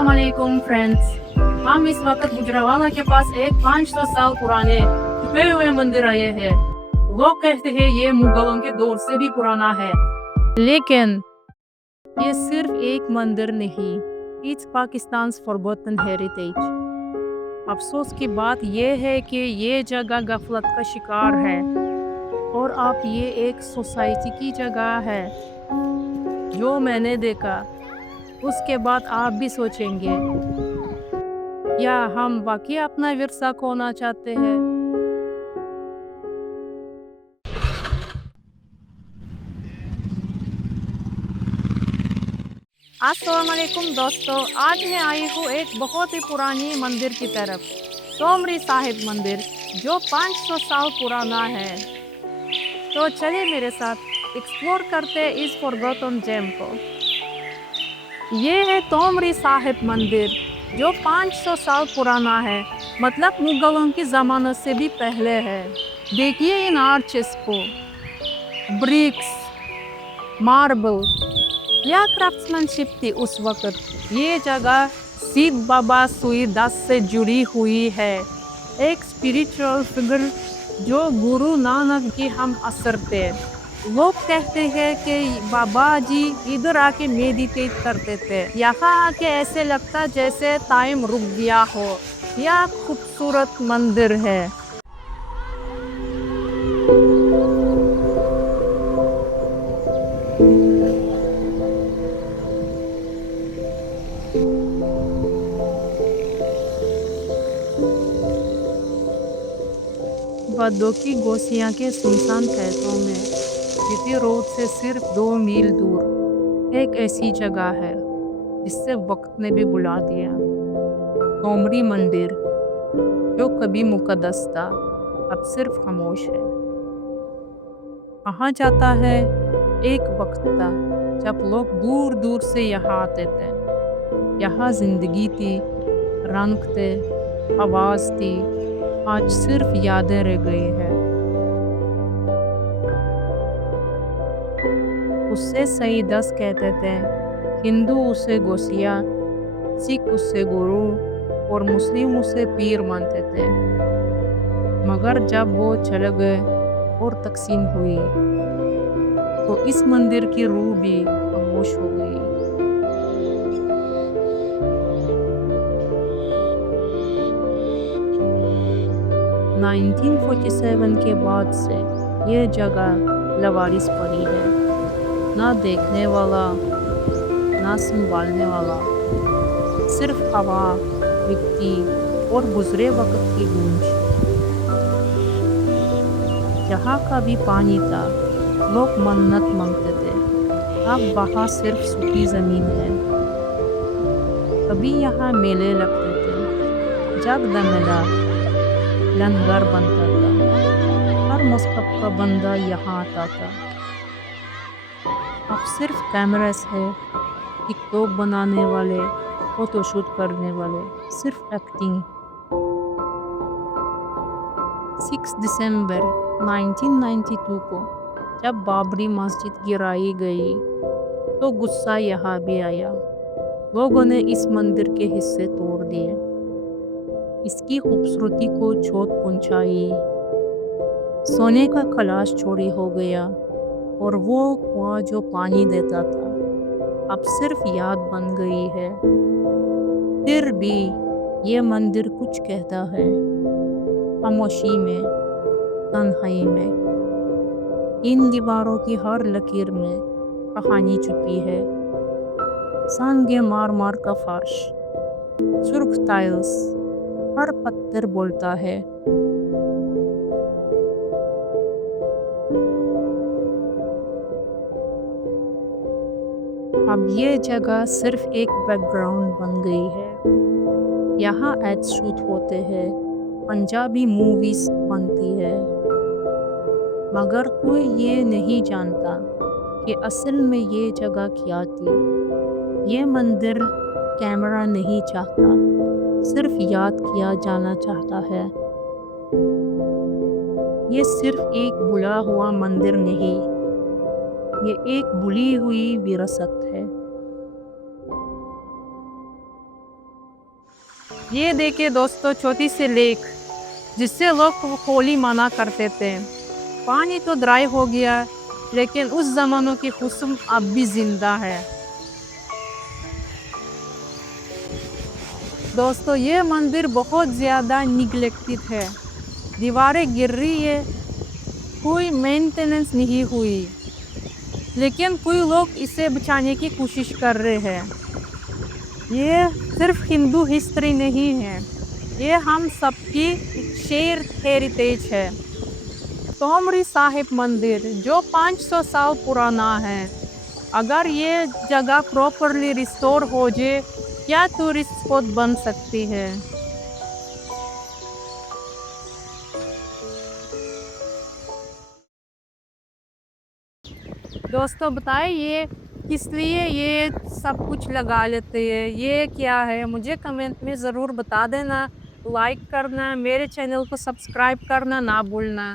अस्सलाम वालेकुम फ्रेंड्स। हम इस वक्त गुजरावाला के पास एक 500 साल पुराने छुपे हुए मंदिर आए हैं। लोग कहते हैं ये मुगलों के दौर से भी पुराना है, लेकिन ये सिर्फ एक मंदिर नहीं, इट्स पाकिस्तान फॉरगॉटन हेरिटेज। अफसोस की बात यह है कि ये जगह गफलत का शिकार है और अब ये एक सोसाइटी की जगह है। जो मैंने देखा उसके बाद आप भी सोचेंगे, या हम वाकई अपना विरसा खोना चाहते हैं। अस्सलाम वालेकुम दोस्तों, आज मैं आई हूँ एक बहुत ही पुरानी मंदिर की तरफ, तोमरी साहिब मंदिर, जो 500 साल पुराना है। तो चलिए मेरे साथ एक्सप्लोर करते हैं इस फॉरगॉटन जेम को। ये है तोमरी साहिब मंदिर, जो 500 साल पुराना है, मतलब मुगलों की ज़मानत से भी पहले है। देखिए इन आर्चेस को, ब्रिक्स, मार्बल, यह क्राफ्ट्समैनशिप थी उस वक्त। ये जगह सिद्ध बाबा सूरदास से जुड़ी हुई है, एक स्पिरिचुअल फिगर जो गुरु नानक की हम असर थे। लोग कहते हैं कि बाबा जी इधर आके मेडिटेट करते थे। यहाँ आके ऐसे लगता जैसे टाइम रुक गया हो। यह खूबसूरत मंदिर है। बदोकी गोसियां के सुनसान खेतों में जीटी रोड से सिर्फ 2 मील दूर एक ऐसी जगह है जिससे वक्त ने भी बुला दिया। तोमरी मंदिर, जो कभी मुकद्दस था, अब सिर्फ खामोश है। कहा जाता है एक वक्त था जब लोग दूर दूर से यहाँ आते थे। यहाँ जिंदगी थी, रंग थे, आवाज थी। आज सिर्फ यादें रह गई है। उससे सईदस कहते थे, हिंदू उसे गोसिया, सिख उसे गुरु और मुस्लिम उसे पीर मानते थे। मगर जब वो चले गए और तकसीम हुई, तो इस मंदिर की रूह भी खामोश हो गई। नाइनटीन 47 के बाद से ये जगह लवारिस पड़ी है, ना देखने वाला, ना संभालने वाला, सिर्फ हवा, मिट्टी और गुजरे वक्त की गूंज। जहाँ का भी पानी था, लोग मन्नत मांगते थे, अब वहाँ सिर्फ सूखी जमीन है। कभी यहाँ मेले लगते थे, जग दमेला, लंगर बनता था, हर मज़हब का बंदा यहाँ आता था। अब सिर्फ कैमरास है, टिकटॉक बनाने वाले, फोटोशूट करने वाले, सिर्फ एक्टिंग। 6 दिसंबर 1992 को जब बाबरी मस्जिद गिराई गई, तो गुस्सा यहाँ भी आया। लोगों ने इस मंदिर के हिस्से तोड़ दिए, इसकी खूबसूरती को चोट पहुंचाई। सोने का खलास चोरी हो गया और वो कुआं जो पानी देता था, अब सिर्फ याद बन गई है। फिर भी ये मंदिर कुछ कहता है, खामोशी में, तन्हाई में। इन दीवारों की हर लकीर में कहानी छुपी है। संगे मार मार का फर्श, सुर्ख टाइल्स, हर पत्थर बोलता है। अब ये जगह सिर्फ एक बैकग्राउंड बन गई है। यहाँ एड्स शूट होते हैं, पंजाबी मूवीज बनती है, मगर कोई ये नहीं जानता कि असल में ये जगह क्या थी। ये मंदिर कैमरा नहीं चाहता, सिर्फ याद किया जाना चाहता है। ये सिर्फ एक बुला हुआ मंदिर नहीं, ये एक भुली हुई विरासत है। ये देखिए दोस्तों, छोटी सी लेक जिससे लोग होली मना करते थे। पानी तो ड्राई हो गया, लेकिन उस ज़मानों की हुस्न अब भी ज़िंदा है। दोस्तों, ये मंदिर बहुत ज़्यादा निग्लेक्टेड है। दीवारें गिर रही है, कोई मेंटेनेंस नहीं हुई, लेकिन कोई लोग इसे बचाने की कोशिश कर रहे हैं। ये सिर्फ हिंदू हिस्ट्री नहीं है, ये हम सबकी शेयर हेरिटेज है। तोमरी साहिब मंदिर जो 500 साल पुराना है, अगर ये जगह प्रॉपरली रिस्टोर हो जाए, क्या टूरिस्ट स्पॉट बन सकती है। दोस्तों बताइए, ये किस लिए ये सब कुछ लगा लेते हैं, ये क्या है, मुझे कमेंट में ज़रूर बता देना। लाइक करना, मेरे चैनल को सब्सक्राइब करना ना भूलना।